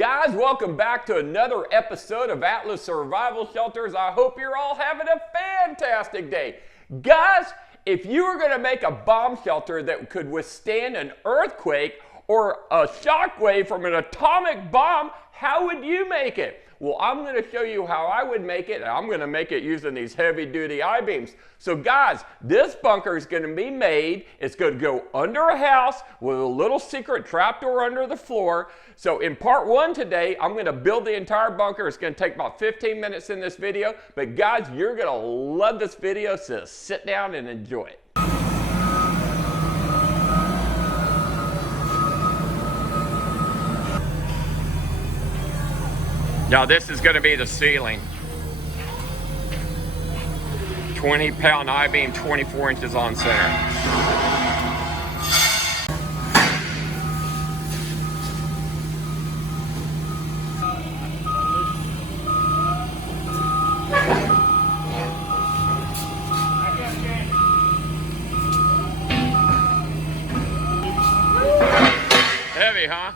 Guys, welcome back to another episode of Atlas Survival Shelters. I hope you're all having a fantastic day. Guys, if you were going to make a bomb shelter that could withstand an earthquake or a shockwave from an atomic bomb, how would you make it? Well, I'm going to show you how I would make it, and I'm going to make it using these heavy-duty I-beams. So guys, this bunker is going to be made. It's going to go under a house with a little secret trapdoor under the floor. So in part one today, I'm going to build the entire bunker. It's going to take about 15 minutes in this video. But guys, you're going to love this video, so sit down and enjoy it. Now this is going to be the ceiling. 20-pound I-beam, 24 inches on center. Heavy, huh?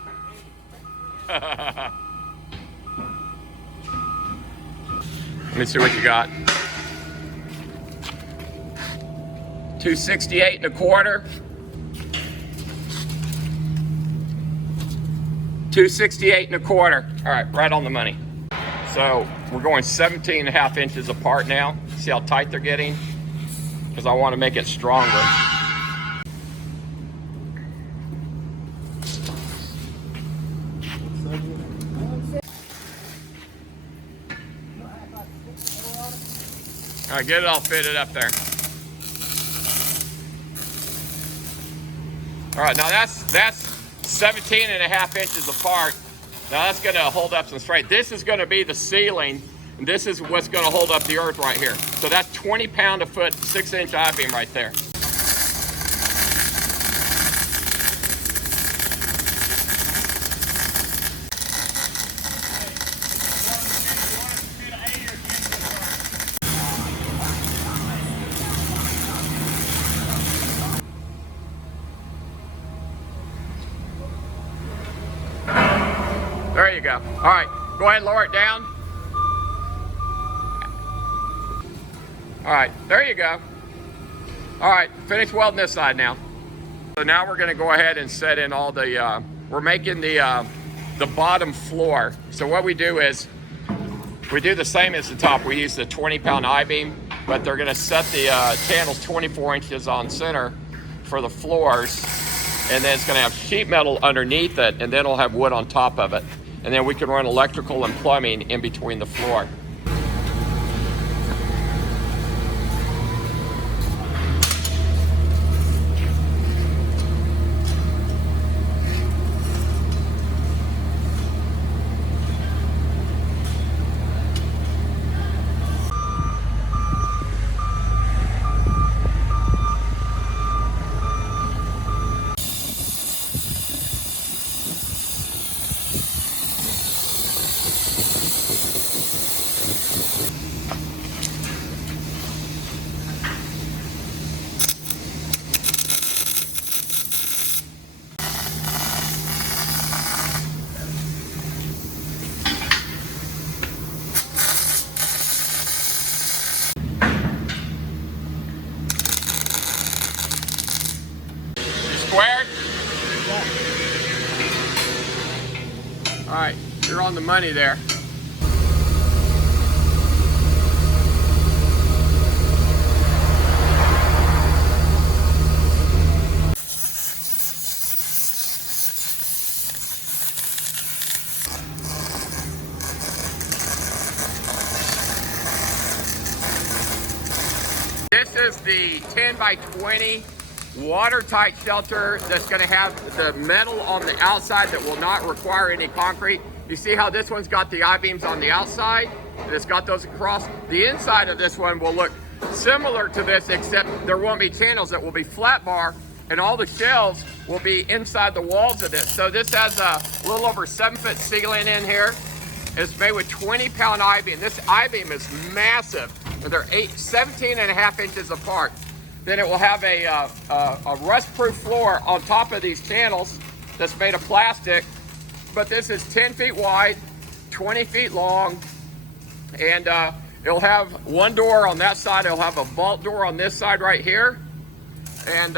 Let me see what you got. 268 1/4. 268 1/4. All right, right on the money. So we're going 17.5 inches apart now. See how tight they're getting? Because I want to make it stronger. All right, get it all fitted up there. All right, now that's 17.5 inches apart. Now that's gonna hold up some straight. This is gonna be the ceiling, and this is what's gonna hold up the earth right here. So that's 20 pound a foot, 6-inch I-beam right there. There you go. All right, go ahead and lower it down. All right, there you go. All right, finish welding this side now. So now we're gonna go ahead and set in all the, we're making the bottom floor. So what we do is, we do the same as the top. We use the 20-pound I-beam, but they're gonna set the channels 24 inches on center for the floors. And then it's gonna have sheet metal underneath it, and then it'll have wood on top of it. And then we can run electrical and plumbing in between the floor. Squared? All right, you're on the money there. This is the 10 by 20 watertight shelter that's going to have the metal on the outside that will not require any concrete. You see how this one's got the I-beams on the outside and it's got those across? The inside of this one will look similar to this, except there won't be channels. It will be flat bar, and all the shelves will be inside the walls of this. So this has a little over 7-foot ceiling in here. It's made with 20-pound I-beam. This I-beam is massive, and they're 17.5 inches apart. Then it will have a rust-proof floor on top of these channels that's made of plastic. but this is 10 feet wide, 20 feet long, and it'll have one door on that side. It'll have a vault door on this side right here, and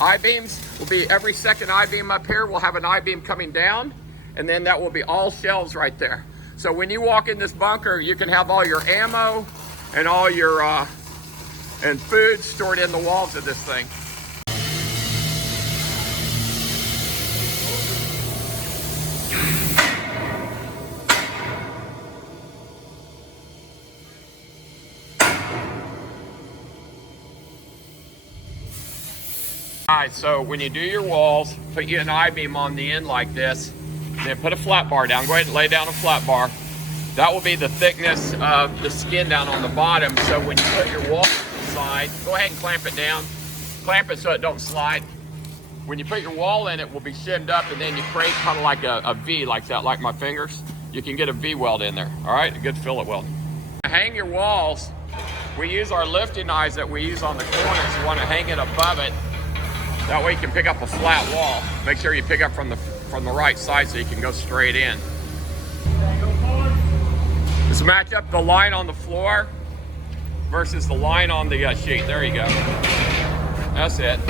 I-beams will be every second I-beam up here. We'll have an I-beam coming down, and then that will be all shelves right there. So when you walk in this bunker, you can have all your ammo and all your and food stored in the walls of this thing. All right, so when you do your walls, put you an I-beam on the end like this, then put a flat bar down. Go ahead and lay down a flat bar. That will be the thickness of the skin down on the bottom. So when you put your wall to the side, go ahead and clamp it down. Clamp it so it don't slide. When you put your wall in, it will be shimmed up, and then you create kind of like a V like that, like my fingers. You can get a V weld in there, all right? A good fillet weld. To hang your walls, we use our lifting eyes that we use on the corners. You want to hang it above it. That way you can pick up a flat wall. Make sure you pick up from the right side so you can go straight in. Just match up the line on the floor versus the line on the sheet. There you go. That's it.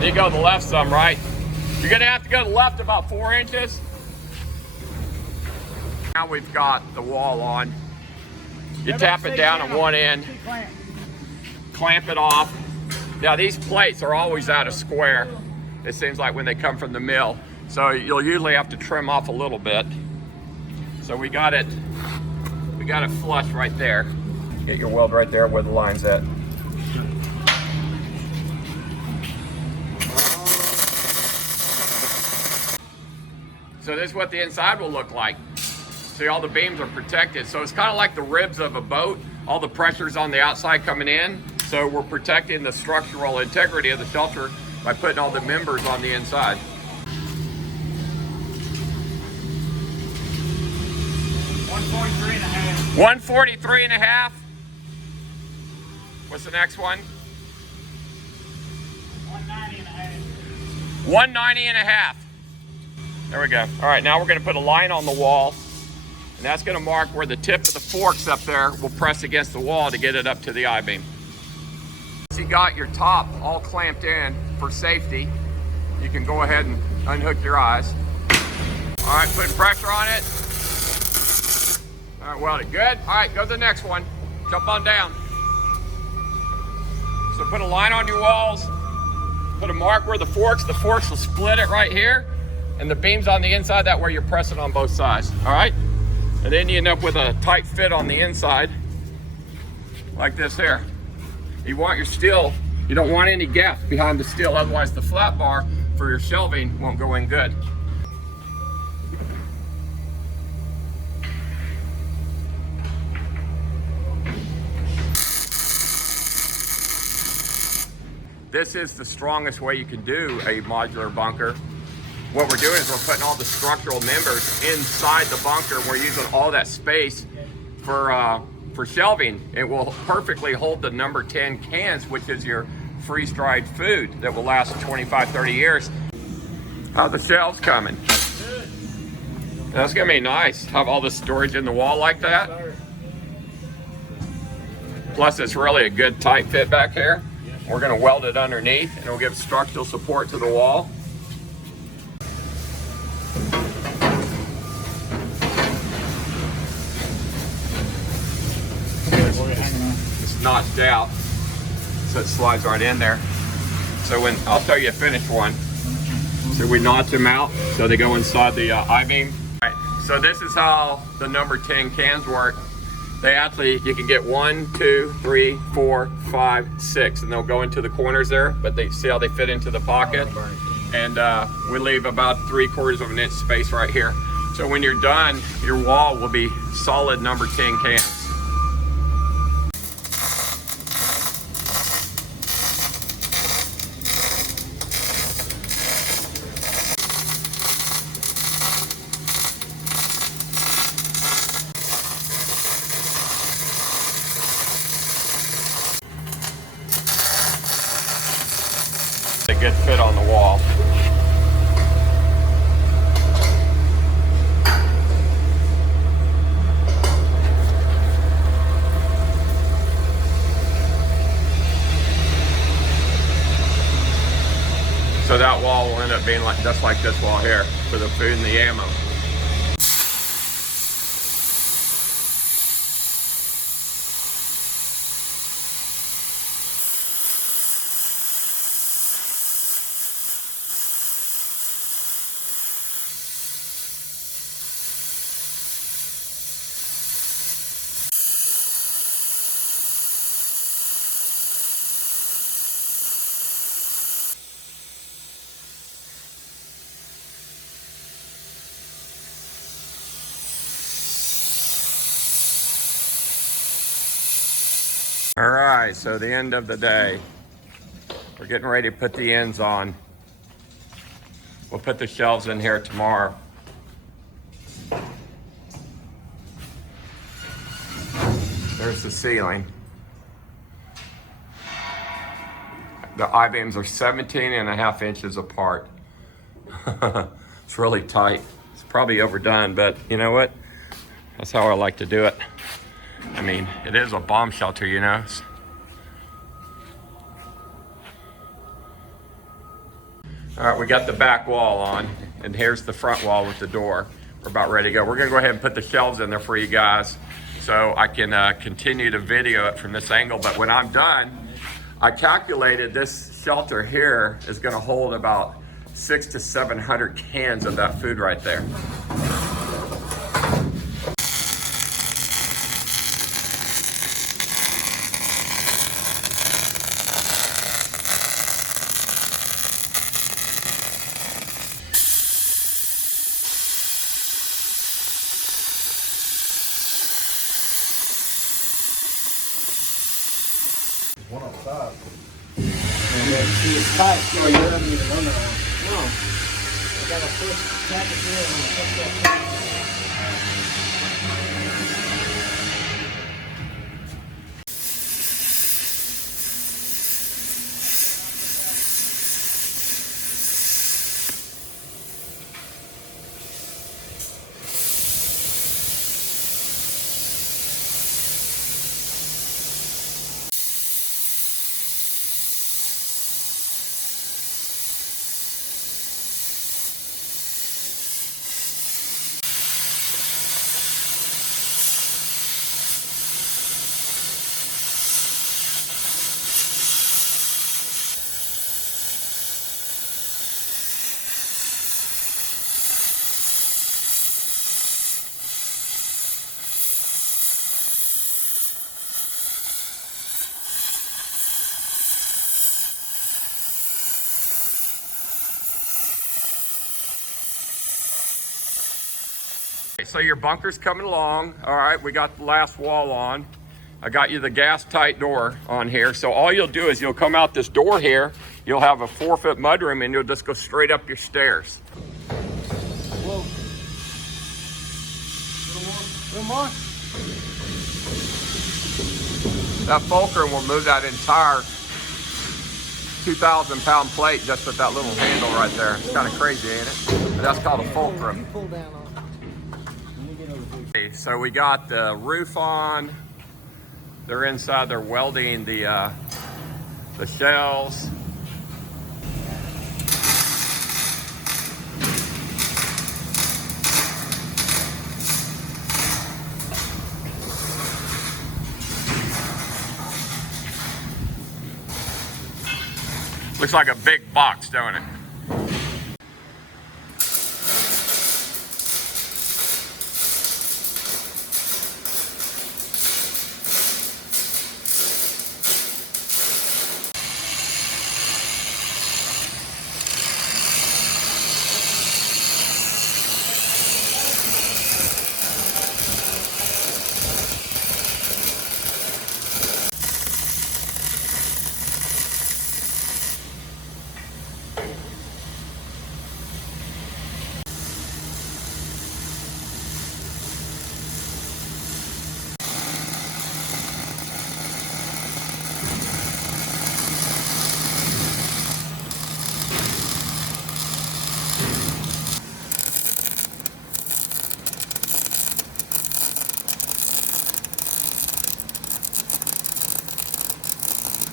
You go to the left some, right? You're gonna have to go to the left about 4 inches. Now we've got the wall on. You tap it down on one end. Clamp it off. Now these plates are always out of square. It seems like when they come from the mill. So you'll usually have to trim off a little bit. So we got it flush right there. Get your weld right there where the line's at. So this is what the inside will look like. See, all the beams are protected. So it's kind of like the ribs of a boat. All the pressure's on the outside coming in. So we're protecting the structural integrity of the shelter by putting all the members on the inside. $143.5. What's the next one? $190.5. There we go. All right, now we're going to put a line on the wall, and that's going to mark where the tip of the forks up there will press against the wall to get it up to the I-beam. Once you got your top all clamped in for safety, you can go ahead and unhook your eyes. All right, putting pressure on it. All right, weld it. Good. All right, go to the next one. Jump on down. So put a line on your walls. Put a mark where the forks will split it right here. And the beams on the inside, that way you're pressing on both sides. All right? And then you end up with a tight fit on the inside, like this here. You want your steel, you don't want any gaps behind the steel, otherwise the flat bar for your shelving won't go in good. This is the strongest way you can do a modular bunker. What we're doing is we're putting all the structural members inside the bunker. We're using all that space for shelving. It will perfectly hold the number 10 cans, which is your freeze-dried food that will last 25, 30 years. How the shelves coming? Good. That's gonna be nice. Have all the storage in the wall like that. Plus it's really a good tight fit back here. We're gonna weld it underneath and it'll give structural support to the wall. It's notched out, so it slides right in there. So when I'll show you a finished one. So we notch them out so they go inside the I-beam. All right, so this is how the number 10 cans work. They actually, you can get 1, 2, 3, 4, 5, 6, and they'll go into the corners there, but they see how they fit into the pocket. And we leave about 3/4 of an inch space right here. So when you're done, your wall will be solid number 10 cans. A good fit on the wall. So that wall will end up being like just like this wall here for the food and the ammo. All right, so the end of the day. We're getting ready to put the ends on. We'll put the shelves in here tomorrow. There's the ceiling. The I-beams are 17.5 inches apart. It's really tight. It's probably overdone, but you know what? That's how I like to do it. I mean, it is a bomb shelter, you know. All right, we got the back wall on, and here's the front wall with the door. We're about ready to go. We're gonna go ahead and put the shelves in there for you guys so I can continue to video it from this angle. But when I'm done, I calculated this shelter here is gonna hold about 600 to 700 cans of that food right there. One on top. See, it's tight. Oh, you haven't even done that one. No. I got a push package here and I push that package. So your bunker's coming along. All right, we got the last wall on. I got you the gas tight door on here. So all you'll do is you'll come out this door here, you'll have a 4-foot mudroom and you'll just go straight up your stairs. Whoa. A little more. That fulcrum will move that entire 2,000-pound plate just with that little handle right there. It's kind of crazy, ain't it? But that's called a fulcrum. You pull down on it. So we got the roof on. They're inside. They're welding the shells. Looks like a big box, don't it?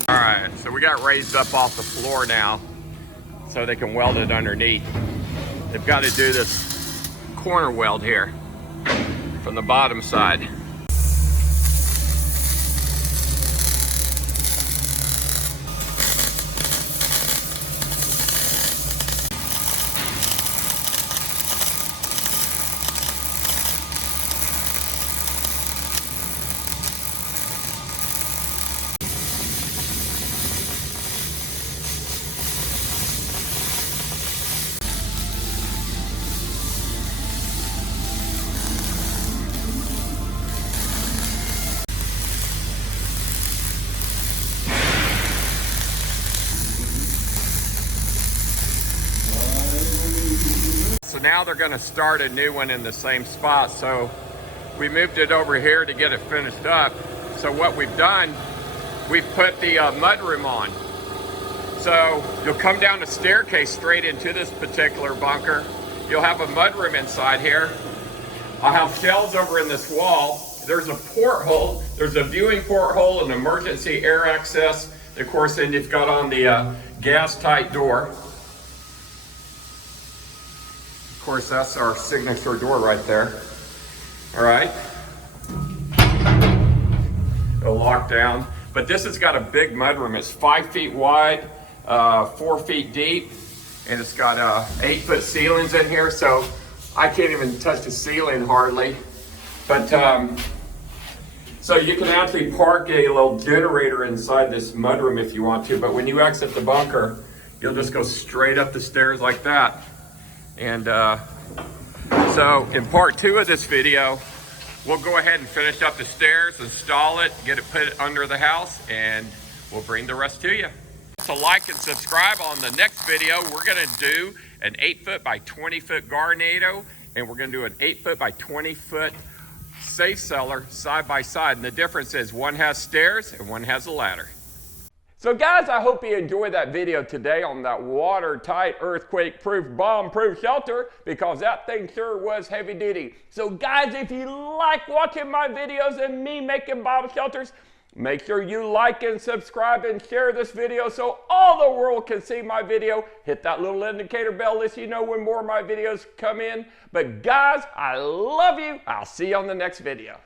All right, so we got raised up off the floor now. so they can weld it underneath. They've got to do this corner weld here from the bottom side. So now they're going to start a new one in the same spot. So we moved it over here to get it finished up. So what we've done, we've put the mudroom on. So you'll come down the staircase straight into this particular bunker. You'll have a mudroom inside here. I'll have shelves over in this wall. There's a porthole. There's a viewing porthole, an emergency air access. Of course, then you've got on the gas tight door. Of course, that's our signature door right there. All right. It'll lock down. But this has got a big mudroom. It's 5 feet wide, 4 feet deep, and it's got 8-foot ceilings in here, so I can't even touch the ceiling hardly. But so you can actually park a little generator inside this mudroom if you want to, but when you exit the bunker, you'll just go straight up the stairs like that. And so in part 2 of this video, we'll go ahead and finish up the stairs, install it, get it put under the house, and we'll bring the rest to you. So like and subscribe. On the next video, we're gonna do an 8-foot by 20-foot Garnado, and we're gonna do an 8-foot by 20-foot safe cellar side by side. And the difference is one has stairs and one has a ladder. So guys, I hope you enjoyed that video today on that watertight, earthquake-proof, bomb-proof shelter, because that thing sure was heavy duty. So guys, if you like watching my videos and me making bomb shelters, make sure you like and subscribe and share this video so all the world can see my video. Hit that little indicator bell so you know when more of my videos come in. But guys, I love you. I'll see you on the next video.